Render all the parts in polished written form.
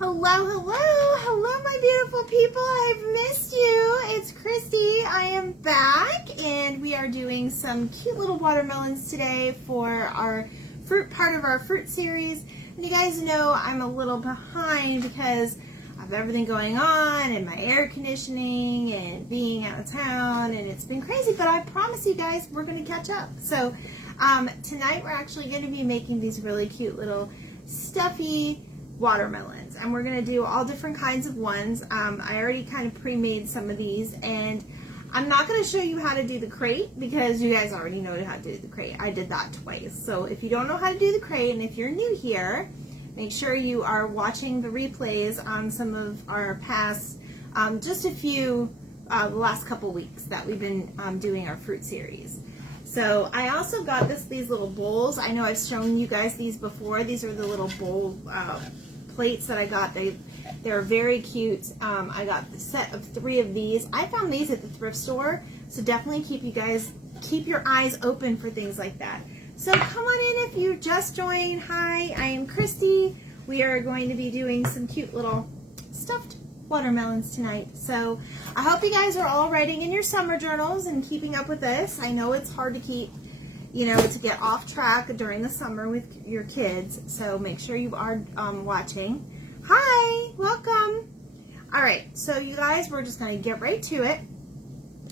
Hello, my beautiful people. I've missed you. It's Christy. I am back, and we are doing some cute little watermelons today for our fruit part of our fruit series. And you guys know I'm a little behind because of everything going on and my air conditioning and being out of town, and it's been crazy, but I promise you guys we're going to catch up. So tonight we're actually going to be making these really cute little stuffy watermelons, and we're going to do all different kinds of ones. I already kind of pre-made some of these, and I'm not going to show you how to do the crate because you guys already know how to do the crate. I did that twice. So if you don't know how to do the crate, and if you're new here, make sure you are watching the replays on some of our past, just a few, the last couple weeks that we've been doing our fruit series. So I also got these little bowls. I know I've shown you guys these before. These are the little bowl plates that I got. They're very cute. I got the set of 3 of these. I found these at the thrift store, so definitely keep your eyes open for things like that. So come on in if you just joined. Hi, I am Christy. We are going to be doing some cute little stuffed watermelons tonight. So I hope you guys are all writing in your summer journals and keeping up with this. I know it's hard to keep, to get off track during the summer with your kids. So make sure you are watching. Hi, welcome. All right, so you guys, we're just going to get right to it.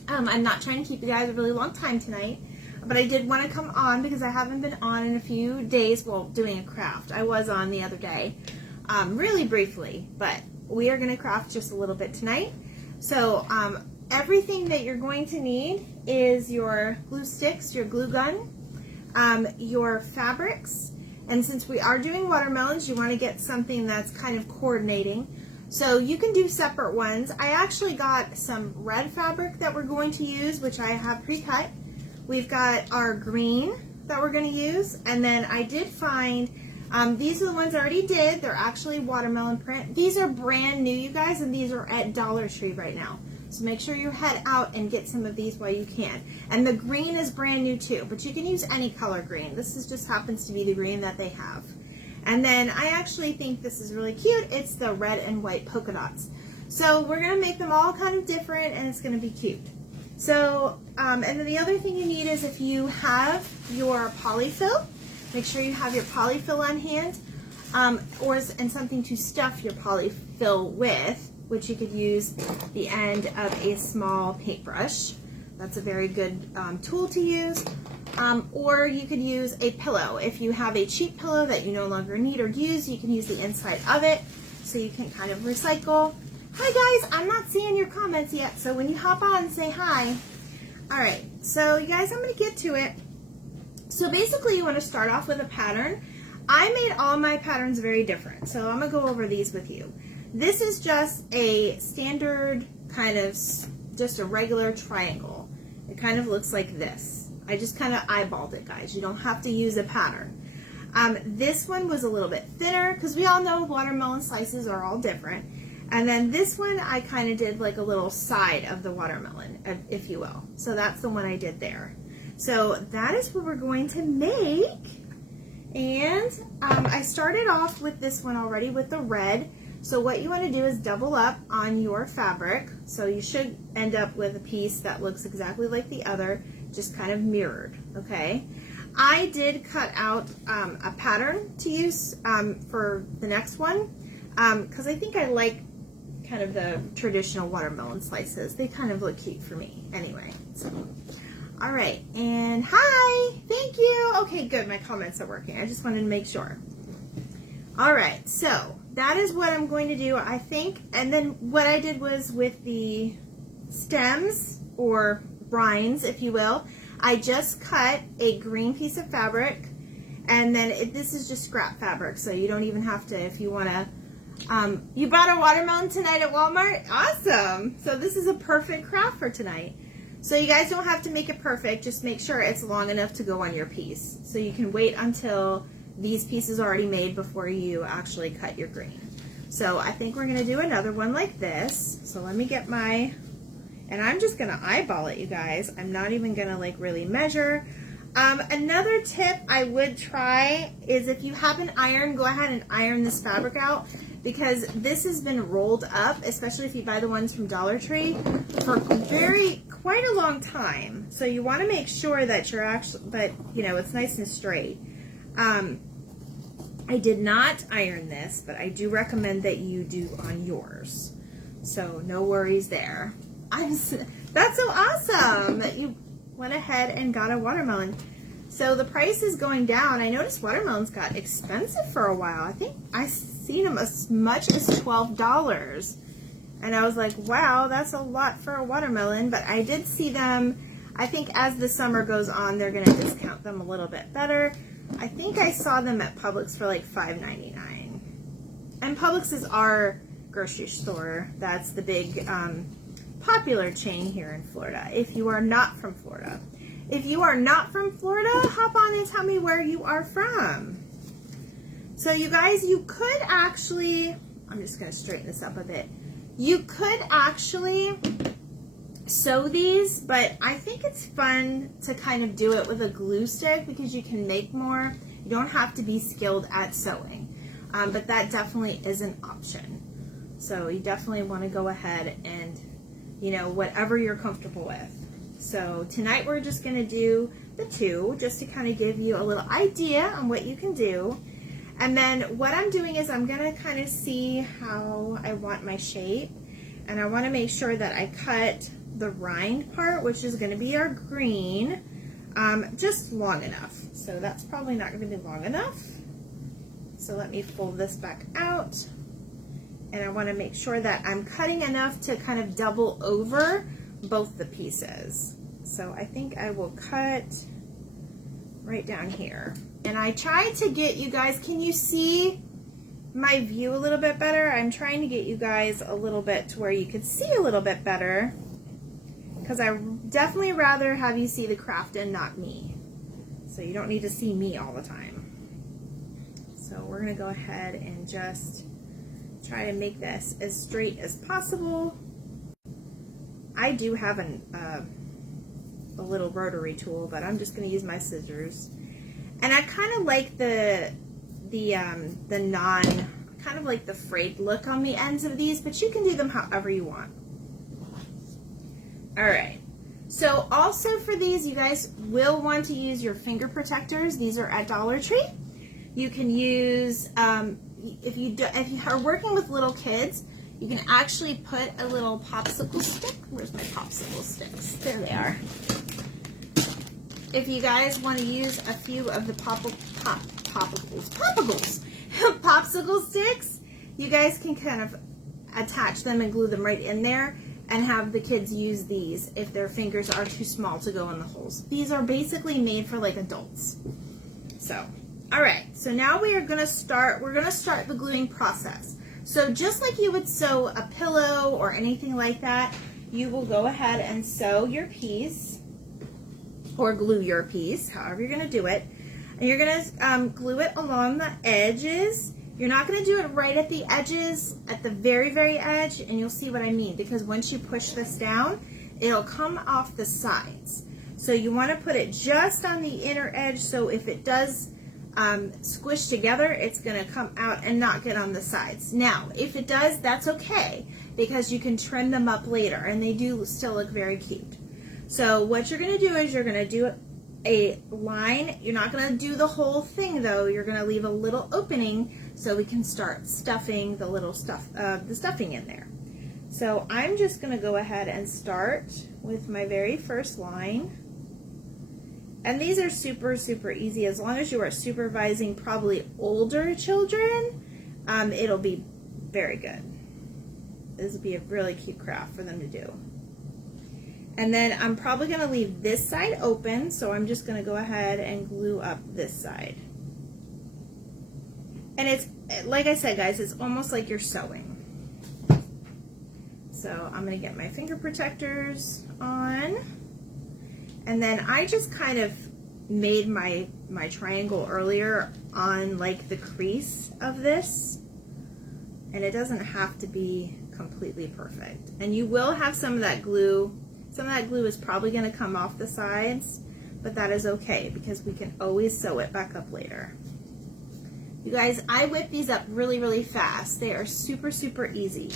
I'm not trying to keep you guys a really long time tonight, but I did want to come on because I haven't been on in a few days, well, doing a craft. I was on the other day, really briefly, but we are going to craft just a little bit tonight. So everything that you're going to need is your glue sticks, your glue gun, your fabrics, and since we are doing watermelons, you want to get something that's kind of coordinating. So you can do separate ones. I actually got some red fabric that we're going to use, which I have pre-cut. We've got our green that we're going to use, and then I did find, these are the ones I already did. They're actually watermelon print. These are brand new, you guys, and these are at Dollar Tree right now. So make sure you head out and get some of these while you can. And the green is brand new too, but you can use any color green. This just happens to be the green that they have. And then I actually think this is really cute. It's the red and white polka dots. So we're going to make them all kind of different, and it's going to be cute. So, and then the other thing you need is if you have your polyfill, make sure you have your polyfill on hand, and something to stuff your polyfill with, which you could use the end of a small paintbrush. That's a very good tool to use. Or you could use a pillow. If you have a cheap pillow that you no longer need or use, you can use the inside of it so you can kind of recycle. Hi guys, I'm not seeing your comments yet, so when you hop on, say hi. All right, so you guys, I'm going to get to it. So basically you want to start off with a pattern. I made all my patterns very different, so I'm going to go over these with you. This is just a standard kind of, just a regular triangle. It kind of looks like this. I just kind of eyeballed it, guys. You don't have to use a pattern. This one was a little bit thinner because we all know watermelon slices are all different. And then this one, I kind of did like a little side of the watermelon, if you will. So that's the one I did there. So that is what we're going to make. And I started off with this one already with the red. So what you want to do is double up on your fabric. So you should end up with a piece that looks exactly like the other, just kind of mirrored, okay? I did cut out a pattern to use for the next one because I think I like kind of the traditional watermelon slices. They kind of look cute for me anyway. So, all right, and hi, thank you. Okay, good, my comments are working. I just wanted to make sure. All right, so that is what I'm going to do, I think. And then what I did was with the stems or rinds, if you will, I just cut a green piece of fabric, and then this is just scrap fabric, so you don't even have to, if you want to. You bought a watermelon tonight at Walmart? Awesome! So this is a perfect craft for tonight. So you guys don't have to make it perfect, just make sure it's long enough to go on your piece. So you can wait until these pieces are already made before you actually cut your green. So I think we're going to do another one like this. So let me get my, and I'm just going to eyeball it, you guys. I'm not even going to like really measure. Another tip I would try is if you have an iron, go ahead and iron this fabric out. because this has been rolled up, especially if you buy the ones from Dollar Tree, for quite a long time. So you want to make sure that it's nice and straight. I did not iron this, but I do recommend that you do on yours. So no worries there. That's so awesome that you went ahead and got a watermelon. So the price is going down. I noticed watermelons got expensive for a while. I think I seen them as much as $12. And I was like, wow, that's a lot for a watermelon. But I did see them, I think as the summer goes on, they're going to discount them a little bit better. I think I saw them at Publix for like $5.99. And Publix is our grocery store. That's the big popular chain here in Florida. If you are not from Florida. If you are not from Florida, hop on and tell me where you are from. So you guys, you could actually, I'm just going to straighten this up a bit. You could actually sew these, but I think it's fun to kind of do it with a glue stick because you can make more. You don't have to be skilled at sewing, but that definitely is an option. So you definitely want to go ahead and, whatever you're comfortable with. So tonight we're just going to do the two just to kind of give you a little idea on what you can do. And then what I'm doing is I'm going to kind of see how I want my shape. And I want to make sure that I cut the rind part, which is going to be our green, just long enough. So that's probably not going to be long enough. So let me fold this back out. And I want to make sure that I'm cutting enough to kind of double over both the pieces. So I think I will cut right down here. And I tried to get you guys, can you see my view a little bit better? I'm trying to get you guys a little bit to where you could see a little bit better, because I definitely rather have you see the craft and not me. So you don't need to see me all the time. So we're gonna go ahead and just try to make this as straight as possible. I do have a little rotary tool, but I'm just going to use my scissors. And I kind of like the kind of like the frayed look on the ends of these, but you can do them however you want. All right. So also for these, you guys will want to use your finger protectors. These are at Dollar Tree. You can use if you are working with little kids, you can actually put a little popsicle stick. Where's my popsicle sticks? There they are. If you guys want to use a few of the popsicle sticks, you guys can kind of attach them and glue them right in there and have the kids use these if their fingers are too small to go in the holes. These are basically made for like adults. So, all right. So now we're going to start the gluing process. So just like you would sew a pillow or anything like that, you will go ahead and sew your piece or glue your piece, however you're going to do it. And you're going to glue it along the edges. You're not going to do it right at the edges, at the very, very edge, and you'll see what I mean, because once you push this down, it'll come off the sides. So you want to put it just on the inner edge, so if it does squish together, it's going to come out and not get on the sides. Now, if it does, that's okay, because you can trim them up later, and they do still look very cute. So what you're going to do is you're going to do a line. You're not going to do the whole thing, though. You're going to leave a little opening so we can start stuffing the little the stuffing in there. So I'm just going to go ahead and start with my very first line. And these are super, super easy. As long as you are supervising probably older children, it'll be very good. This will be a really cute craft for them to do. And then I'm probably going to leave this side open, so I'm just going to go ahead and glue up this side. And it's, like I said, guys, it's almost like you're sewing. So I'm going to get my finger protectors on. And then I just kind of made my triangle earlier on like the crease of this. And it doesn't have to be completely perfect. And you will have some of that glue. Some of that glue is probably going to come off the sides, but that is okay because we can always sew it back up later. You guys, I whip these up really, really fast. They are super, super easy.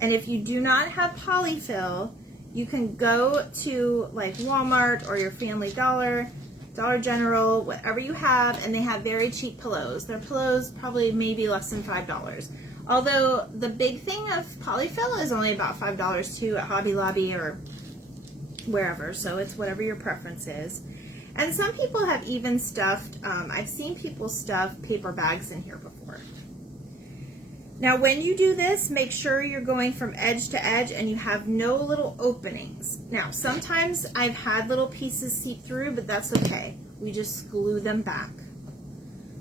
And if you do not have polyfill, you can go to like Walmart or your Family Dollar, Dollar General, whatever you have, and they have very cheap pillows. Their pillows probably maybe less than $5. Although the big thing of polyfill is only about $5 too at Hobby Lobby or wherever, so it's whatever your preference is. And some people have even stuffed, I've seen people stuff paper bags in here before. Now when you do this, make sure you're going from edge to edge and you have no little openings. Now sometimes I've had little pieces seep through, but that's okay. We just glue them back.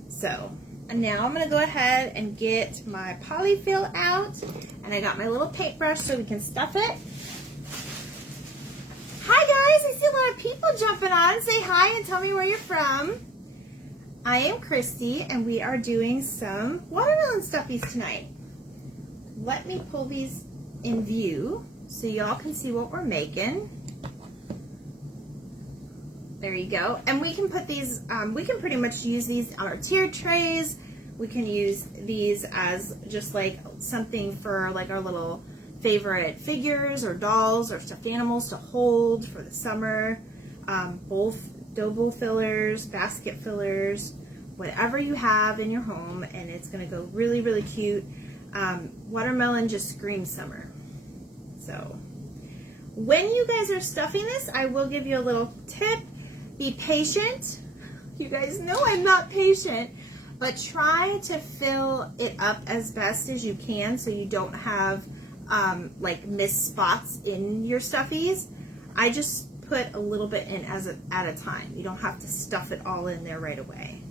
So, and now I'm going to go ahead and get my polyfill out, and I got my little paintbrush so we can stuff it. Hi guys, I see a lot of people jumping on. Say hi and tell me where you're from. I am Christy, and we are doing some watermelon stuffies tonight. Let me pull these in view so y'all can see what we're making. There you go. And we can put these, we can pretty much use these on our tier trays. We can use these as just like something for like our little favorite figures or dolls or stuffed animals to hold for the summer. Both dough bowl fillers, basket fillers, whatever you have in your home, and it's going to go really, really cute. Watermelon just screams summer. So when you guys are stuffing this, I will give you a little tip. Be patient. You guys know I'm not patient, but try to fill it up as best as you can so you don't have like missed spots in your stuffies. I just put a little bit in at a time. You don't have to stuff it all in there right away.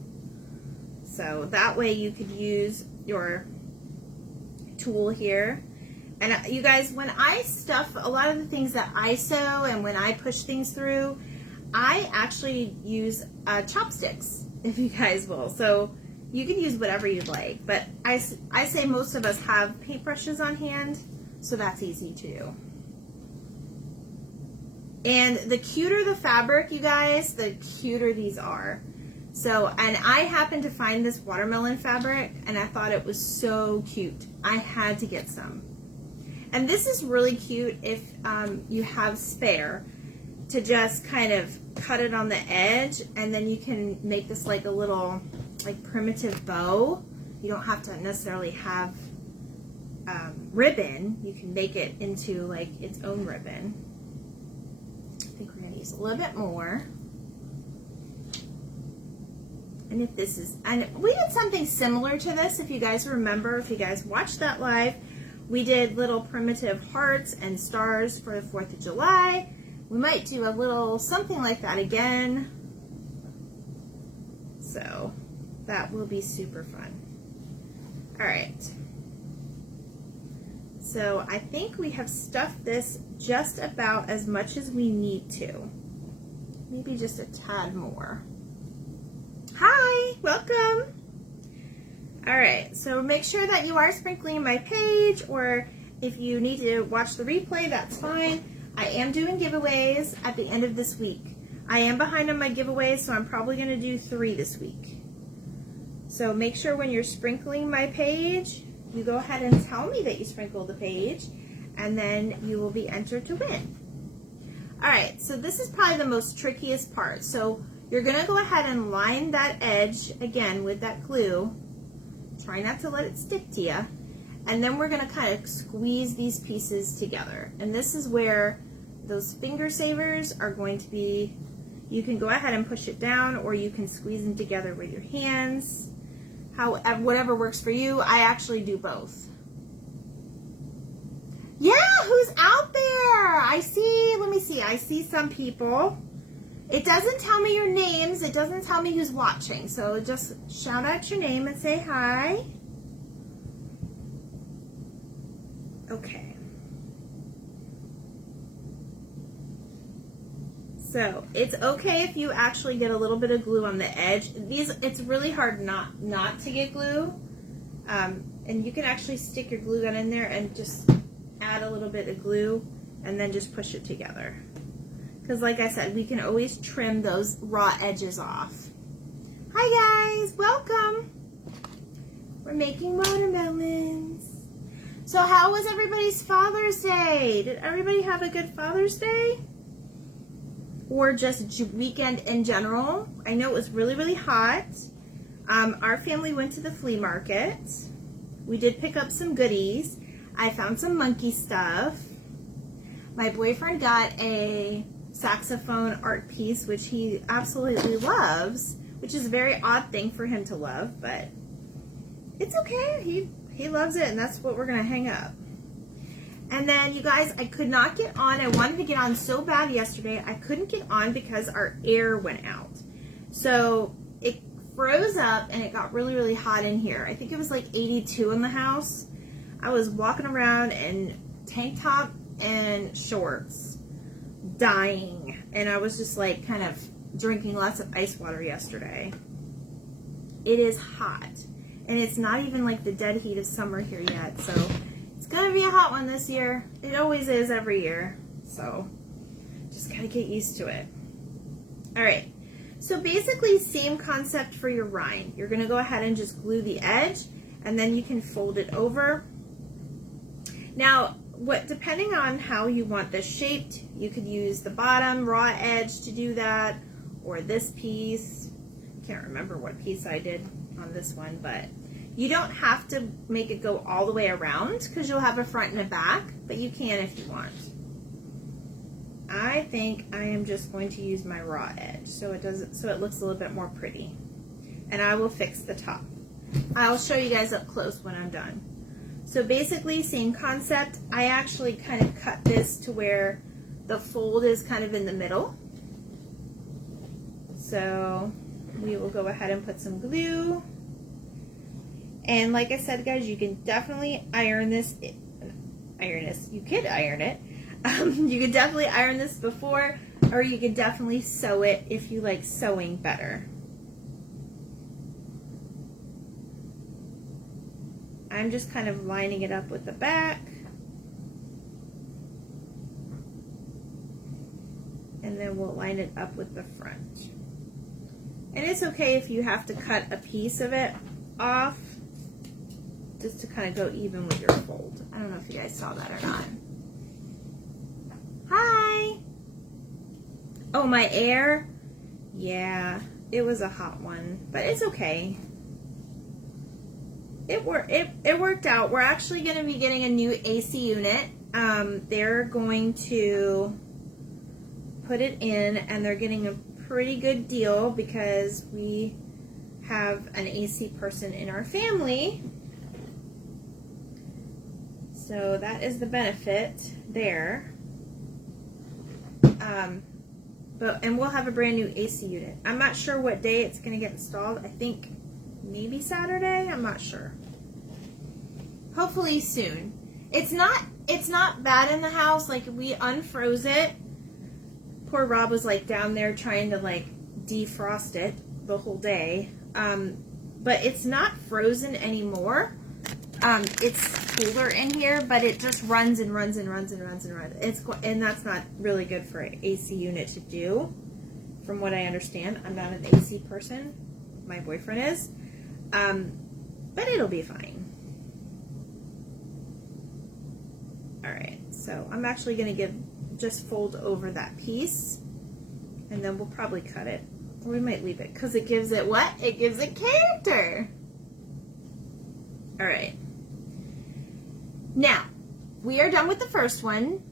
So that way you could use your tool here. And you guys, when I stuff a lot of the things that I sew and when I push things through, I actually use chopsticks, if you guys will. So you can use whatever you'd like, but I say most of us have paintbrushes on hand, so that's easy too. And the cuter the fabric, you guys, the cuter these are. So, and I happened to find this watermelon fabric, and I thought it was so cute. I had to get some. And this is really cute if you have spare, to just kind of cut it on the edge, and then you can make this like a little like primitive bow. You don't have to necessarily have ribbon. You can make it into like its own ribbon. I think we're going to use a little bit more. And if this is, and we did something similar to this, if you guys remember, if you guys watched that live, we did little primitive hearts and stars for the 4th of July. We might do a little something like that again. So that will be super fun. All right. So I think we have stuffed this just about as much as we need to. Maybe just a tad more. Hi, welcome. All right, so make sure that you are sprinkling my page, or if you need to watch the replay, that's fine. I am doing giveaways at the end of this week. I am behind on my giveaways, so I'm probably going to do 3 this week. So make sure when you're sprinkling my page, you go ahead and tell me that you sprinkled the page, and then you will be entered to win. All right, so this is probably the most trickiest part. So you're going to go ahead and line that edge again with that glue. Try not to let it stick to you. And then we're going to kind of squeeze these pieces together. And this is where those finger savers are going to be. You can go ahead and push it down, or you can squeeze them together with your hands. Whatever works for you. I actually do both. Yeah, who's out there? I see, let me see. I see some people. It doesn't tell me your names. It doesn't tell me who's watching. So just shout out your name and say hi. Okay. So it's okay if you actually get a little bit of glue on the edge. It's really hard not to get glue. And you can actually stick your glue gun in there and just add a little bit of glue and then just push it together. Because like I said, we can always trim those raw edges off. Hi guys, welcome. We're making watermelons. So how was everybody's Father's Day? Did everybody have a good Father's Day? Or just weekend in general? I know it was really, really hot. Our family went to the flea market. We did pick up some goodies. I found some monkey stuff. My boyfriend got a saxophone art piece, which he absolutely loves, which is a very odd thing for him to love, but it's okay. He loves it, and that's what we're gonna hang up. And then, you guys, I could not get on. I wanted to get on so bad yesterday. I couldn't get on because our air went out. So it froze up, and it got really, really hot in here. I think it was like 82 in the house. I was walking around in tank top and shorts, dying. And I was just like kind of drinking lots of ice water yesterday. It is hot. And it's not even like the dead heat of summer here yet. So it's going to be a hot one this year. It always is every year. So just got to get used to it. All right. So basically same concept for your rind. You're going to go ahead and just glue the edge, and then you can fold it over. Now, depending on how you want this shaped, you could use the bottom raw edge to do that, or this piece. Can't remember what piece I did on this one, but you don't have to make it go all the way around because you'll have a front and a back, but you can if you want. I think I am just going to use my raw edge so it looks a little bit more pretty. And I will fix the top. I'll show you guys up close when I'm done. So basically, same concept. I actually kind of cut this to where the fold is kind of in the middle. So we will go ahead and put some glue. And like I said, guys, you can definitely iron this. You could iron it. You could definitely iron this before, or you could definitely sew it if you like sewing better. I'm just kind of lining it up with the back. And then we'll line it up with the front. And it's okay if you have to cut a piece of it off just to kind of go even with your fold. I don't know if you guys saw that or not. Hi! Oh, my air? Yeah, it was a hot one, but it's okay. It worked out. We're actually going to be getting a new AC unit. They're going to put it in, and they're getting a pretty good deal because we have an AC person in our family. So that is the benefit there. And we'll have a brand new AC unit. I'm not sure what day it's going to get installed. I think maybe Saturday. I'm not sure. Hopefully soon. It's not bad in the house. Like, we unfroze it. Poor Rob was like down there trying to like defrost it the whole day. But it's not frozen anymore. It's cooler in here, but it just runs and runs and runs and runs and runs. And that's not really good for an AC unit to do, from what I understand. I'm not an AC person. My boyfriend is. But it'll be fine. Alright, so I'm actually going to just fold over that piece, and then we'll probably cut it. Or we might leave it, because it gives it what? It gives it character. Alright. Now, we are done with the first one.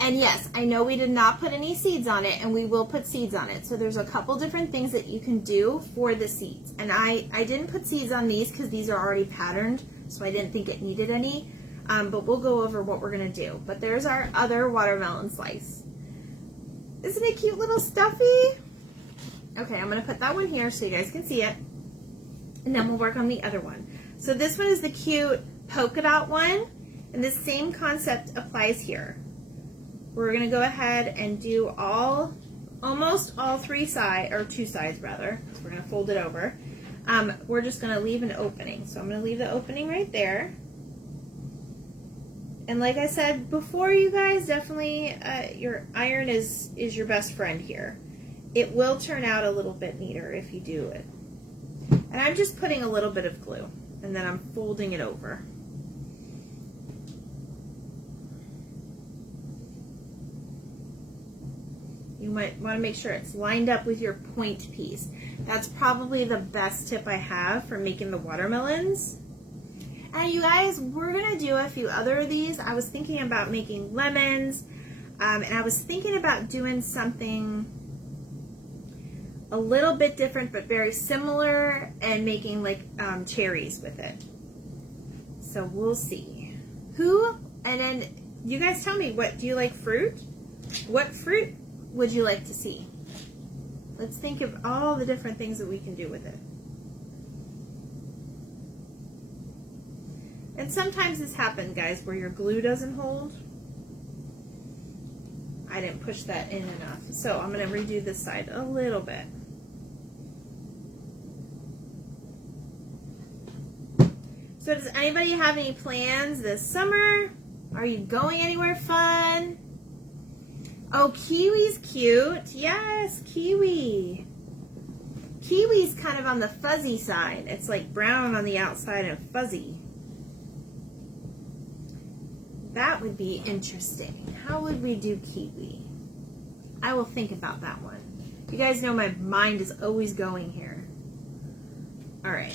And yes, I know we did not put any seeds on it, and we will put seeds on it. So there's a couple different things that you can do for the seeds. And I didn't put seeds on these because these are already patterned, so I didn't think it needed any. But we'll go over what we're going to do. But there's our other watermelon slice. Isn't it cute little stuffy? Okay, I'm going to put that one here so you guys can see it. And then we'll work on the other one. So this one is the cute polka dot one. And the same concept applies here. We're going to go ahead and do almost all three sides, or two sides rather. So we're going to fold it over. We're just going to leave an opening. So I'm going to leave the opening right there. And like I said before, you guys, definitely your iron is your best friend here. It will turn out a little bit neater if you do it. And I'm just putting a little bit of glue. and then I'm folding it over. You might want to make sure it's lined up with your point piece. That's probably the best tip I have for making the watermelons. And you guys, we're going to do a few other of these. I was thinking about making lemons, and I was thinking about doing something a little bit different but very similar and making like cherries with it. So we'll see. And then you guys tell me, what do you like fruit? What fruit would you like to see? Let's think of all the different things that we can do with it. And sometimes this happens, guys, where your glue doesn't hold. I didn't push that in enough. So I'm going to redo this side a little bit. So does anybody have any plans this summer? Are you going anywhere fun? Oh, kiwi's cute. Yes, kiwi. Kiwi's kind of on the fuzzy side. It's like brown on the outside and fuzzy. That would be interesting. How would we do kiwi? I will think about that one. You guys know my mind is always going here. All right,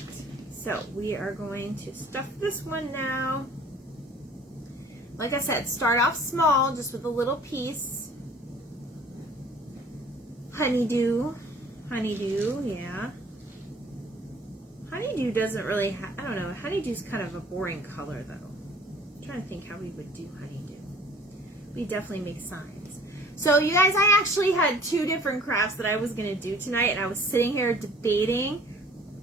so we are going to stuff this one now. Like I said, start off small, just with a little piece. Honeydew, yeah. Honeydew doesn't really I don't know, honeydew's kind of a boring color though. I'm trying to think how we would do honeydew. We definitely make signs. So you guys, I actually had two different crafts that I was going to do tonight, and I was sitting here debating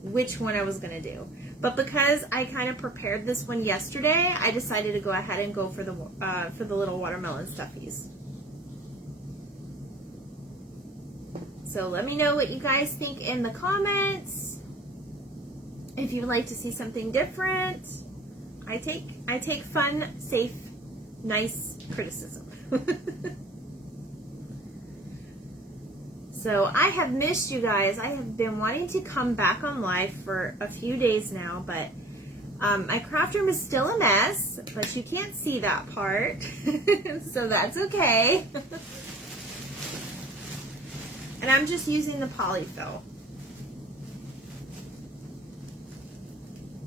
which one I was going to do. But because I kind of prepared this one yesterday, I decided to go ahead and go for the little watermelon stuffies. So let me know what you guys think in the comments. If you'd like to see something different. I take fun, safe, nice criticism. So I have missed you guys. I have been wanting to come back on live for a few days now, but my craft room is still a mess, but you can't see that part. So that's okay. And I'm just using the polyfill.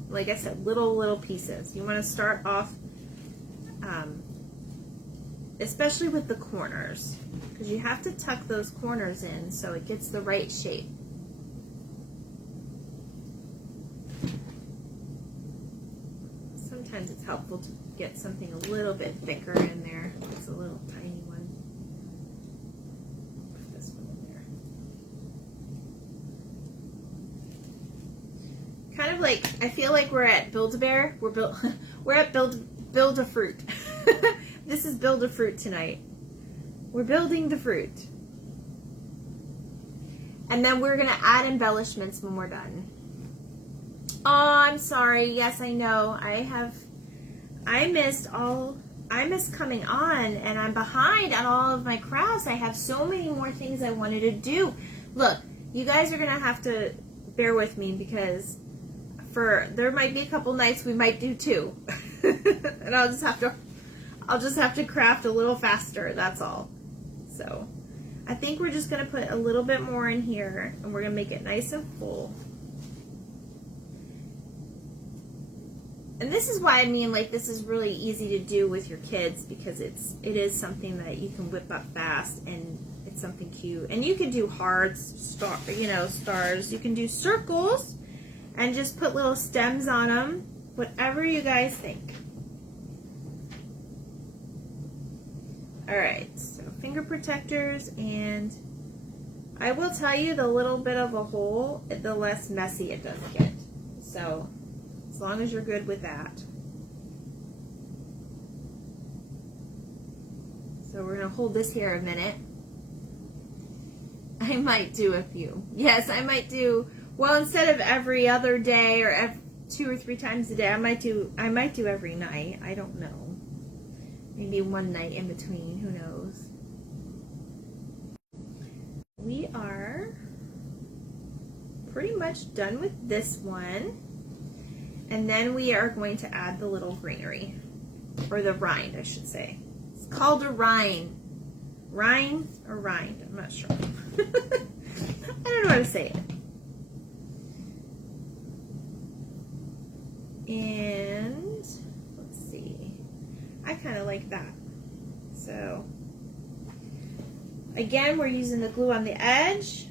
Like I said, little pieces. You want to start off, especially with the corners, because you have to tuck those corners in so it gets the right shape. Sometimes it's helpful to get something a little bit thicker in there. It's a little tiny one. Put this one in there. Kind of like, I feel like we're at Build-A-Bear. We're at Build-A-Fruit. This is Build-A-Fruit tonight. We're building the fruit. And then we're going to add embellishments when we're done. Oh, I'm sorry. Yes, I know. I missed coming on, and I'm behind on all of my crafts. I have so many more things I wanted to do. Look, you guys are going to have to bear with me, because there might be a couple nights we might do two. And I'll just have to craft a little faster, that's all. So I think we're just going to put a little bit more in here, and we're going to make it nice and full. And this is why I mean, like, this is really easy to do with your kids, because it is something that you can whip up fast, and it's something cute. And you can do hearts, stars. You can do circles and just put little stems on them, whatever you guys think. All right, so finger protectors, and I will tell you, the little bit of a hole, the less messy it does get. So as long as you're good with that. So we're going to hold this here a minute. I might do a few. Yes, I might do, well, instead of every other day or 2 or 3 times a day, I might do every night. I don't know. Maybe one night in between, who knows. We are pretty much done with this one. And then we are going to add the little greenery, or the rind, I should say. It's called a rind. Rind or rind? I'm not sure. I don't know how to say it. And let's see. I kind of like that. So again, we're using the glue on the edge.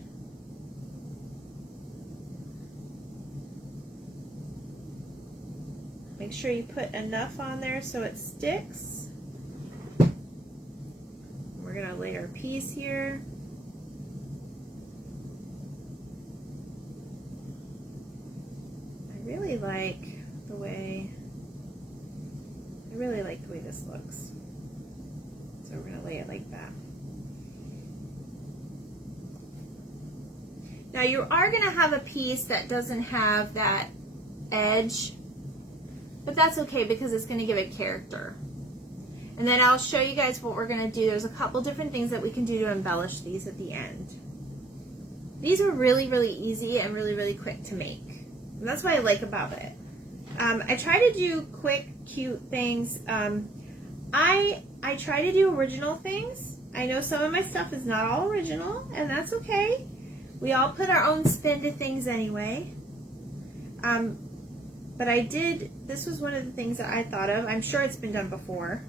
Make sure you put enough on there so it sticks. We're going to lay our piece here. I really like the way this looks. So we're going to lay it like that. Now you are going to have a piece that doesn't have that edge, but that's okay because it's going to give it character. And then I'll show you guys what we're going to do. There's a couple different things that we can do to embellish these at the end. These are really, really easy and really, really quick to make. And that's what I like about it. I try to do quick, cute things. I try to do original things. I know some of my stuff is not all original, and that's okay. We all put our own spin to things anyway. But this was one of the things that I thought of. I'm sure it's been done before.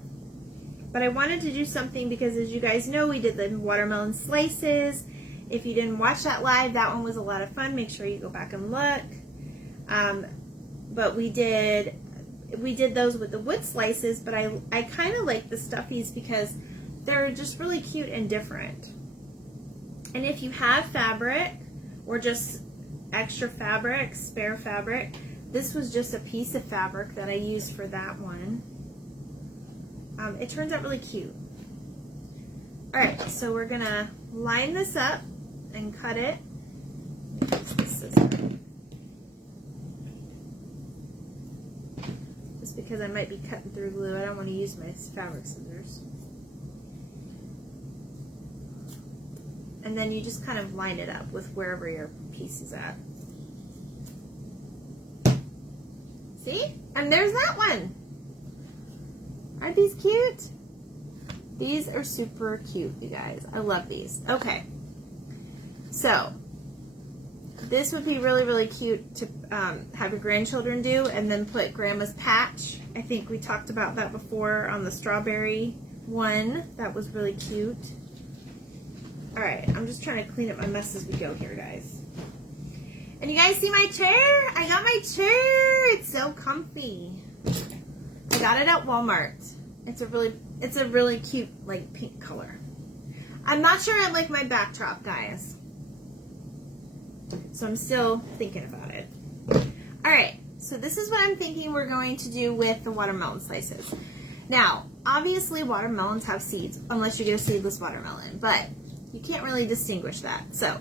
But I wanted to do something because, as you guys know, we did the watermelon slices. If you didn't watch that live, that one was a lot of fun. Make sure you go back and look. But we did those with the wood slices, but I kind of like the stuffies because they're just really cute and different. And if you have fabric or just extra fabric, spare fabric, this was just a piece of fabric that I used for that one. It turns out really cute. Alright, so we're going to line this up and cut it. Use the scissor. Just because I might be cutting through glue, I don't want to use my fabric scissors. And then you just kind of line it up with wherever your piece is at. See? And there's that one. Aren't these cute? These are super cute, you guys. I love these. Okay. So, this would be really, really cute to have your grandchildren do, and then put Grandma's patch. I think we talked about that before on the strawberry one. That was really cute. Alright, I'm just trying to clean up my mess as we go here, guys. And you guys see my chair? I got my chair. It's so comfy. I got it at Walmart. It's a really cute, like, pink color. I'm not sure I like my backdrop, guys. So I'm still thinking about it. Alright, so this is what I'm thinking we're going to do with the watermelon slices. Now, obviously watermelons have seeds, unless you get a seedless watermelon, but you can't really distinguish that. So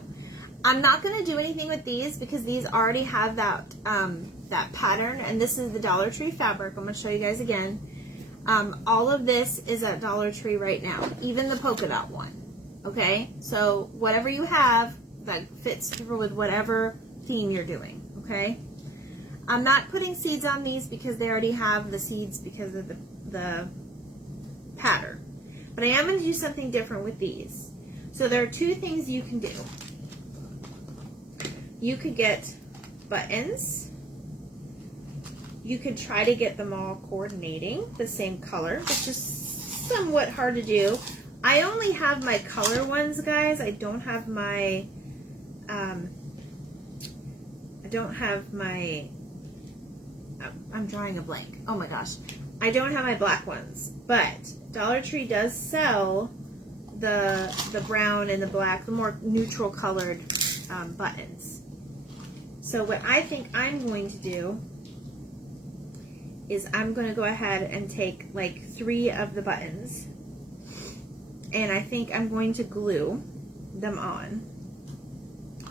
I'm not going to do anything with these because these already have that that pattern, and this is the Dollar Tree fabric. I'm going to show you guys again. All of this is at Dollar Tree right now, even the polka dot one. Okay, so whatever you have that fits through with whatever theme you're doing. Okay, I'm not putting seeds on these because they already have the seeds because of the pattern, but I am going to do something different with these. So there are two things you can do. You could get buttons. You could try to get them all coordinating the same color, which is somewhat hard to do. I only have my color ones, guys. I don't have my, I'm drawing a blank. Oh my gosh. I don't have my black ones, but Dollar Tree does sell the brown and the black, the more neutral colored buttons. So what I think I'm going to do is I'm going to go ahead and take like 3 of the buttons, and I think I'm going to glue them on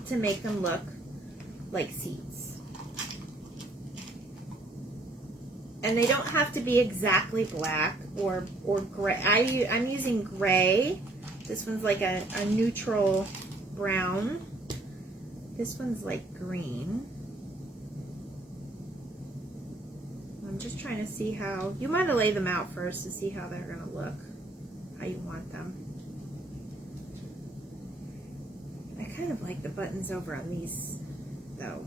to make them look like seeds. And they don't have to be exactly black or gray. I'm using gray. This one's like a neutral brown. This one's like green. I'm just trying to see how, you want to lay them out first to see how they're going to look, how you want them. I kind of like the buttons over on these though.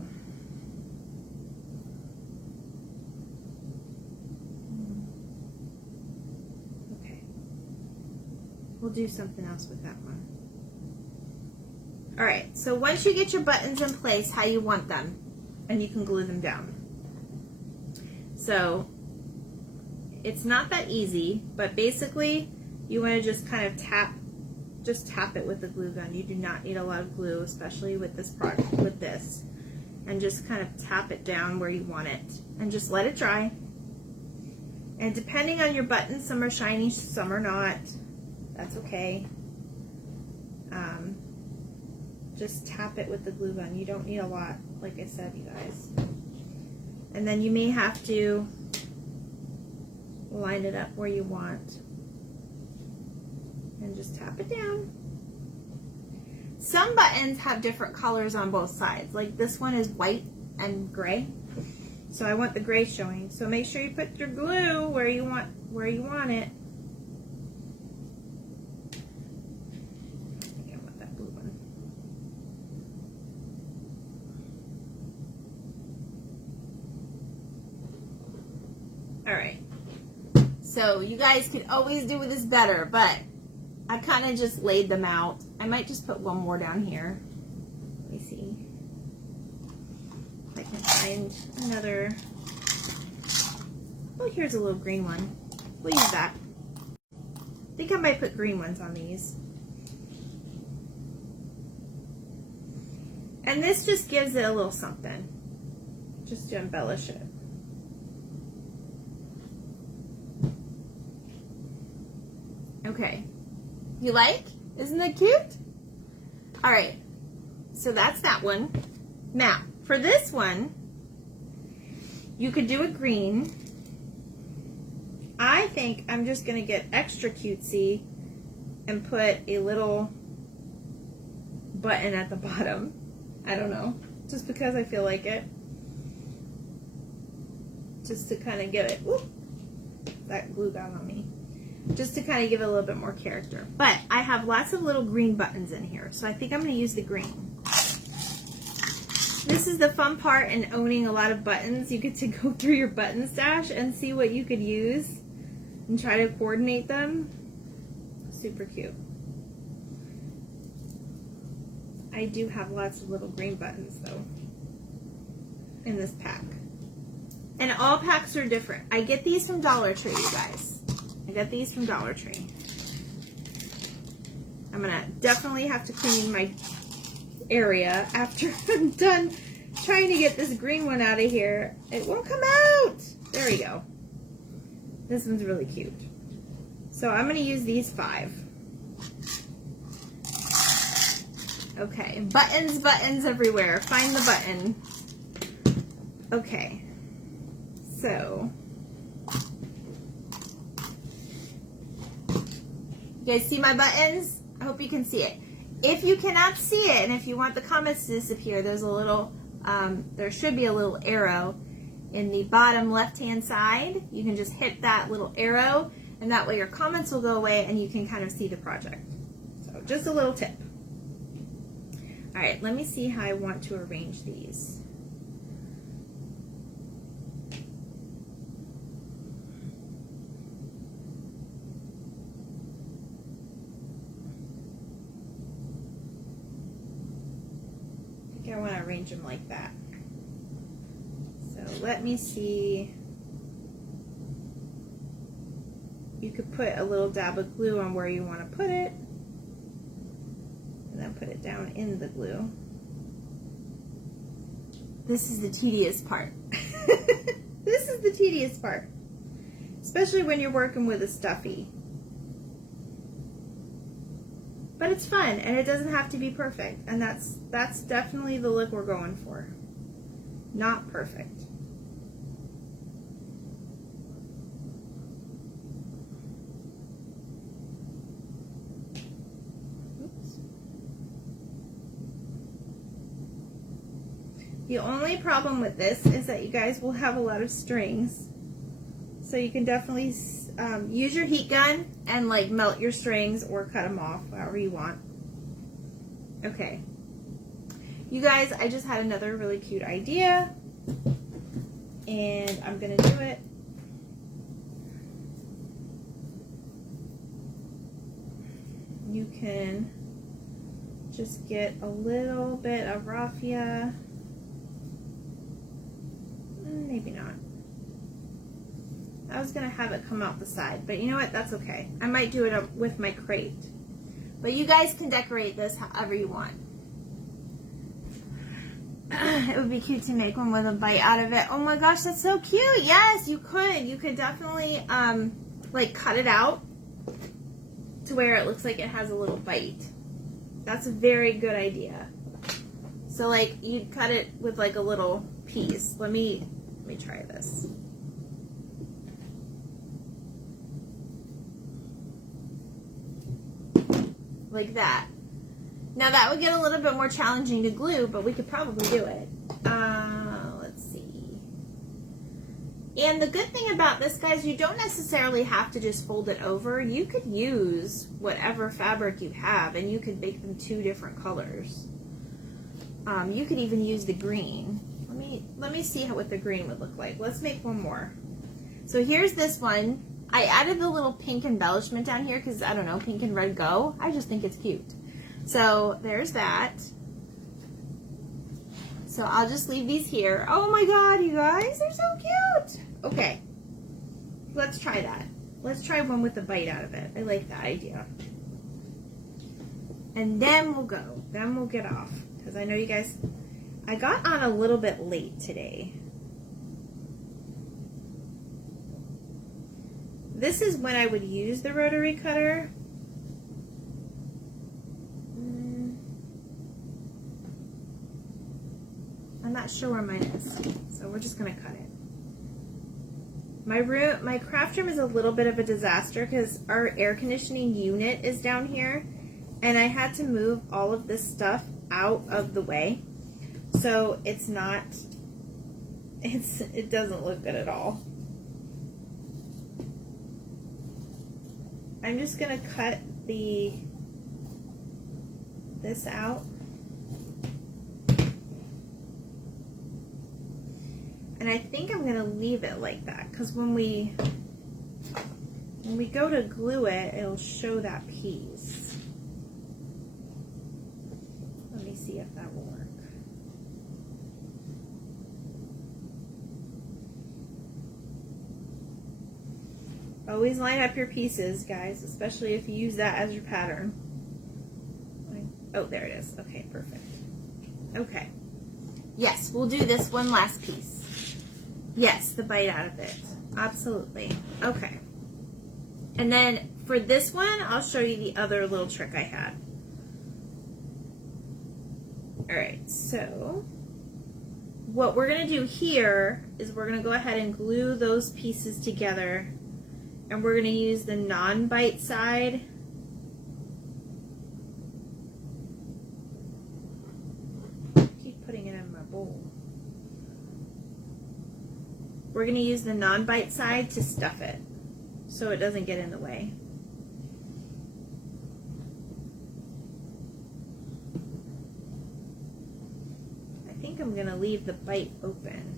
Okay. We'll do something else with that one. Alright, so once you get your buttons in place how you want them, and you can glue them down. So it's not that easy, but basically you want to just kind of tap it with the glue gun. You do not need a lot of glue, especially with this product, with this. And just kind of tap it down where you want it. And just let it dry. And depending on your buttons, some are shiny, some are not. That's okay. Just tap it with the glue gun. You don't need a lot, like I said, you guys. And then you may have to line it up where you want. And just tap it down. Some buttons have different colors on both sides. Like this one is white and gray. So I want the gray showing. So make sure you put your glue where you want it. I think I want that blue one. Alright. So you guys could always do this better, but I kind of just laid them out. I might just put one more down here. Let me see if I can find another. Oh, here's a little green one. We'll use that. I think I might put green ones on these. And this just gives it a little something, just to embellish it. Okay. You like? Isn't that cute? All right. So that's that one. Now, for this one, you could do a green. I think I'm just going to get extra cutesy and put a little button at the bottom. I don't know. Just because I feel like it. Just to kind of give it, whoop, that glue got on me. Just to kind of give it a little bit more character. But I have lots of little green buttons in here, so I think I'm going to use the green. This is the fun part in owning a lot of buttons. You get to go through your button stash and see what you could use and try to coordinate them. Super cute. I do have lots of little green buttons though in this pack. And all packs are different. I get these from Dollar Tree, you guys. I got these from Dollar Tree. I'm gonna definitely have to clean my area after I'm done trying to get this green one out of here. It won't come out. There we go. This one's really cute. So I'm gonna use these 5. Okay, buttons, buttons everywhere. Find the button. Okay, so you guys see my buttons? I hope you can see it. If you cannot see it, and if you want the comments to disappear, there's a little, there should be a little arrow in the bottom left-hand side. You can just hit that little arrow, and that way your comments will go away, and you can kind of see the project. So just a little tip. All right, let me see how I want to arrange these. I want to arrange them like that. So let me see. You could put a little dab of glue on where you want to put it, and then put it down in the glue. This is the tedious part. This is the tedious part, especially when you're working with a stuffy. But it's fun, and it doesn't have to be perfect, and that's definitely the look we're going for. Not perfect. Oops. The only problem with this is that you guys will have a lot of strings, So you can definitely use your heat gun and like melt your strings or cut them off, however you want. Okay. You guys, I just had another really cute idea, and I'm gonna do it. You can just get a little bit of raffia. Maybe not. I was gonna have it come out the side, but you know what? That's okay. I might do it with my crate. But you guys can decorate this however you want. It would be cute to make one with a bite out of it. Oh my gosh, that's so cute. Yes, you could. You could definitely like cut it out to where it looks like it has a little bite. That's a very good idea. So like you'd cut it with like a little piece. Let me try this. Like that. Now that would get a little bit more challenging to glue, but we could probably do it. Let's see. And the good thing about this, guys, you don't necessarily have to just fold it over. You could use whatever fabric you have, and you could make them 2 different colors. You could even use the green. Let me see what the green would look like. Let's make one more. So here's this one. I added the little pink embellishment down here because, I don't know, pink and red go. I just think it's cute. So there's that. So I'll just leave these here. Oh my god, you guys, they're so cute. Okay, let's try that. Let's try one with a bite out of it. I like that idea. And then we'll go. Then we'll get off. Because I know you guys, I got on a little bit late today. This is when I would use the rotary cutter. I'm not sure where mine is, so we're just gonna cut it. My craft room is a little bit of a disaster because our air conditioning unit is down here, and I had to move all of this stuff out of the way, so it doesn't look good at all. I'm just gonna cut this out. And I think I'm gonna leave it like that because when we go to glue it, it'll show that piece. Let me see if that will work. Always line up your pieces, guys, especially if you use that as your pattern. Oh, there it is. Okay, perfect. Okay. Yes, we'll do this one last piece. Yes, the bite out of it. Absolutely. Okay. And then for this one, I'll show you the other little trick I had. All right, so what we're going to do here is we're going to go ahead and glue those pieces together, and we're going to use the non-bite side. Keep putting it in my bowl. We're going to use the non-bite side to stuff it so it doesn't get in the way. I think I'm going to leave the bite open.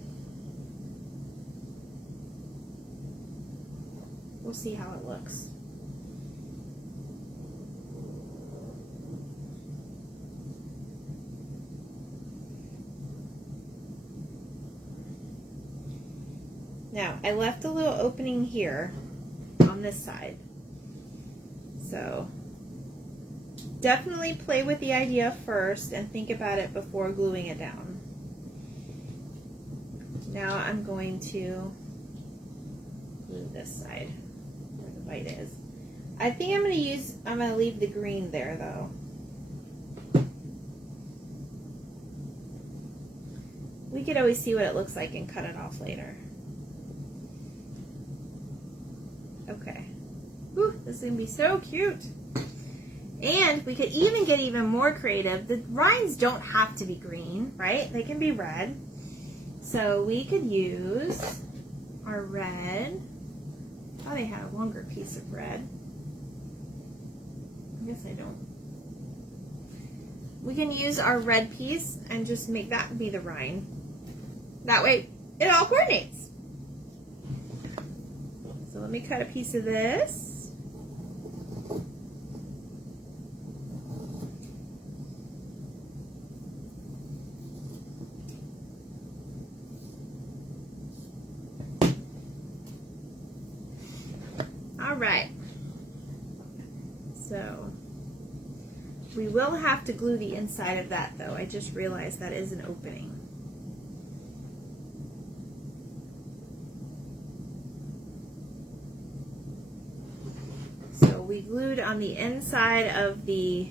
We'll see how it looks. Now, I left a little opening here on this side. So, definitely play with the idea first and think about it before gluing it down. Now I'm going to glue this side where the bite is. I think I'm going to leave the green there though. We could always see what it looks like and cut it off later. Okay. Whew, this is going to be so cute. And we could even get even more creative. The rinds don't have to be green, right? They can be red. So we could use our red thought I had a longer piece of bread. I guess I don't. We can use our red piece and just make that be the rind. That way it all coordinates. So let me cut a piece of this. All right. So we will have to glue the inside of that though. I just realized that is an opening. So we glued on the inside of the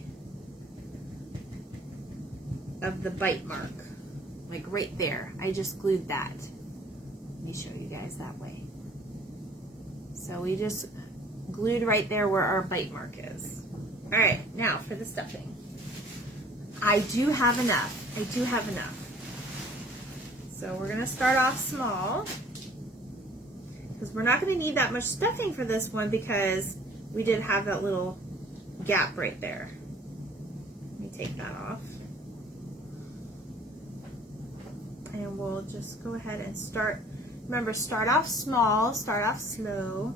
bite mark, like right there. I just glued that. Let me show you guys that way. So we just glued right there where our bite mark is. All right, now for the stuffing. I do have enough. I do have enough. So we're gonna start off small because we're not gonna need that much stuffing for this one because we did have that little gap right there. Let me take that off. And we'll just go ahead and start. Remember, start off small, start off slow.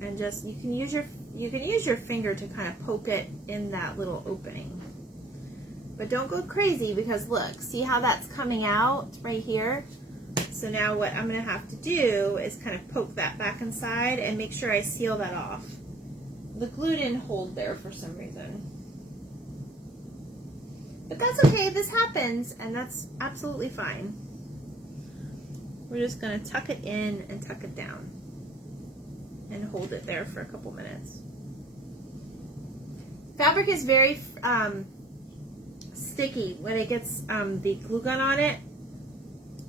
And just, you can use your finger to kind of poke it in that little opening. But don't go crazy because look, see how that's coming out right here? So now what I'm gonna have to do is kind of poke that back inside and make sure I seal that off. The glue didn't hold there for some reason. But that's okay, this happens, and that's absolutely fine. We're just gonna tuck it in and tuck it down and hold it there for a couple minutes. Fabric is very sticky when it gets the glue gun on it.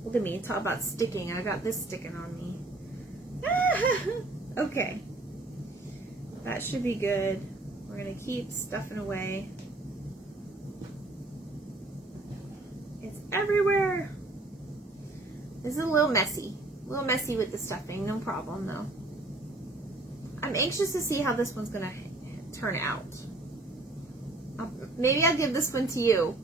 Look at me, talk about sticking. I got this sticking on me. Okay, that should be good. We're gonna keep stuffing away. It's everywhere. This is a little messy with the stuffing, no problem though. I'm anxious to see how this one's gonna turn out. Maybe I'll give this one to you.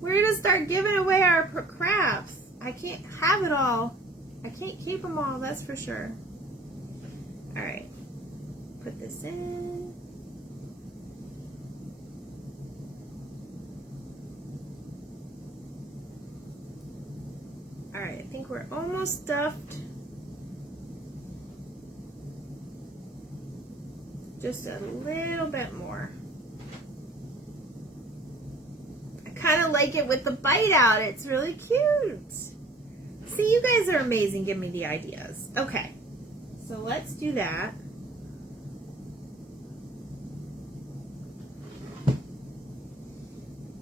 We're gonna start giving away our crafts. I can't have it all. I can't keep them all, that's for sure. All right, put this in. All right, I think we're almost stuffed. Just a little bit more. I kind of like it with the bite out. It's really cute. See, you guys are amazing. Give me the ideas. Okay, so let's do that.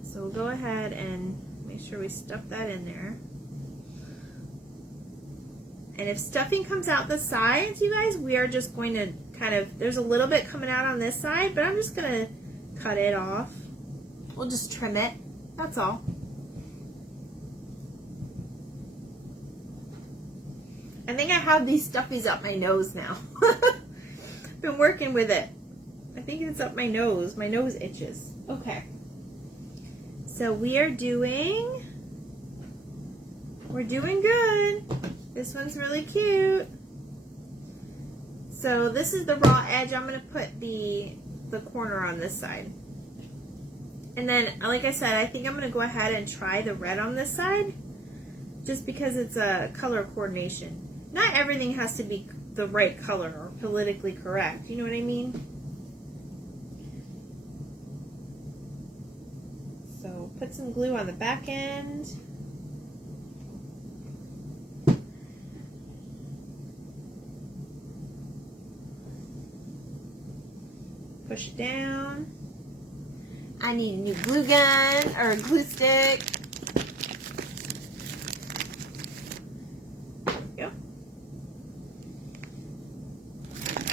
So we'll go ahead and make sure we stuff that in there. And if stuffing comes out the sides, you guys, we are just going to kind of, there's a little bit coming out on this side, but I'm just going to cut it off. We'll just trim it. That's all. I think I have these stuffies up my nose now. Been working with it. I think it's up my nose. My nose itches. Okay. So we're doing good. This one's really cute. So this is the raw edge. I'm going to put the corner on this side. And then, like I said, I think I'm going to go ahead and try the red on this side just because it's a color coordination. Not everything has to be the right color or politically correct. You know what I mean? So put some glue on the back end. Push it down. I need a new glue gun or a glue stick. There we go.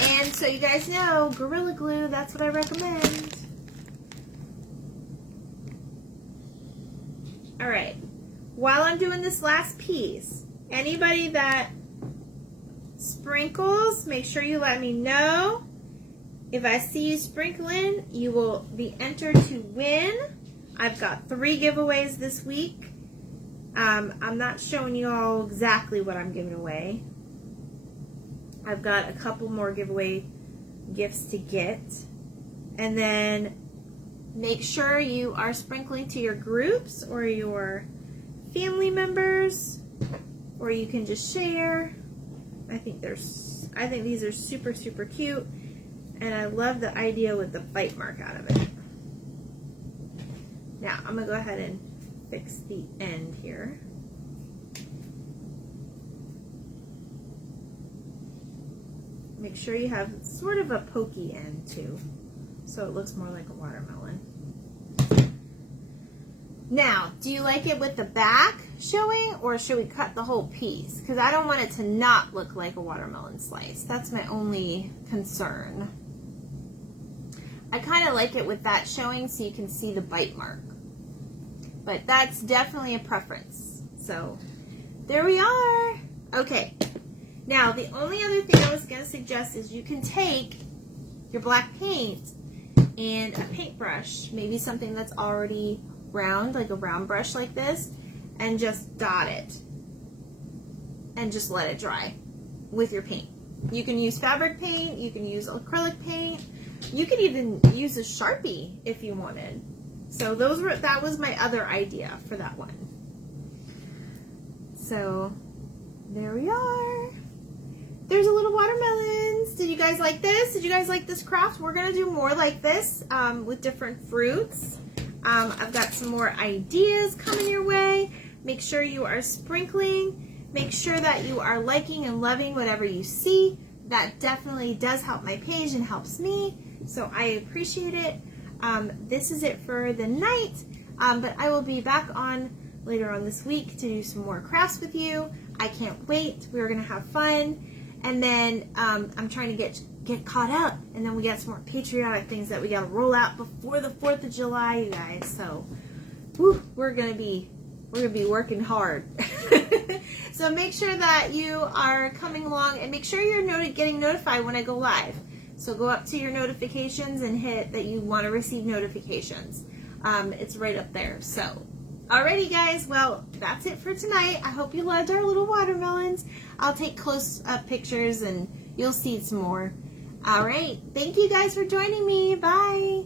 And so you guys know, Gorilla Glue, that's what I recommend. All right. While I'm this last piece. Anybody that sprinkles, make sure you let me know. If I see you sprinkling, you will be entered to win. I've got 3 giveaways this week. I'm not showing you all exactly what I'm giving away. I've got a couple more giveaway gifts to get. And then make sure you are sprinkling to your groups or your family members, or you can just share. I think these are super, super cute. And I love the idea with the bite mark out of it. Now, I'm going to go ahead and fix the end here. Make sure you have sort of a pokey end too, so it looks more like a watermelon. Now, do you like it with the back showing, or should we cut the whole piece? Because I don't want it to not look like a watermelon slice. That's my only concern. I kind of like it with that showing so you can see the bite mark. But that's definitely a preference. So, there we are. Okay. Now, the only other thing I was going to suggest is you can take your black paint and a paintbrush, maybe something that's already round, like a round brush like this, and just dot it. And just let it dry with your paint. You can use fabric paint, you can use acrylic paint, you could even use a Sharpie if you wanted. So that was my other idea for that one. So there we are. There's a little watermelons. Did you guys like this? Did you guys like this craft? We're gonna do more like this with different fruits. I've got some more ideas coming your way. Make sure you are sprinkling. Make sure that you are liking and loving whatever you see. That definitely does help my page and helps me. So I appreciate it. This is it for the night, but I will be back on later on this week to do some more crafts with you. I can't wait. We're gonna have fun, and then I'm trying to get caught up, and then we got some more patriotic things that we gotta roll out before the 4th of July, you guys. So, whew, we're gonna be working hard. So make sure that you are coming along, and make sure you're getting notified when I go live. So go up to your notifications and hit that you want to receive notifications. It's right up there. So, alrighty guys, well, that's it for tonight. I hope you loved our little watermelons. I'll take close-up pictures and you'll see some more. Alright, thank you guys for joining me. Bye.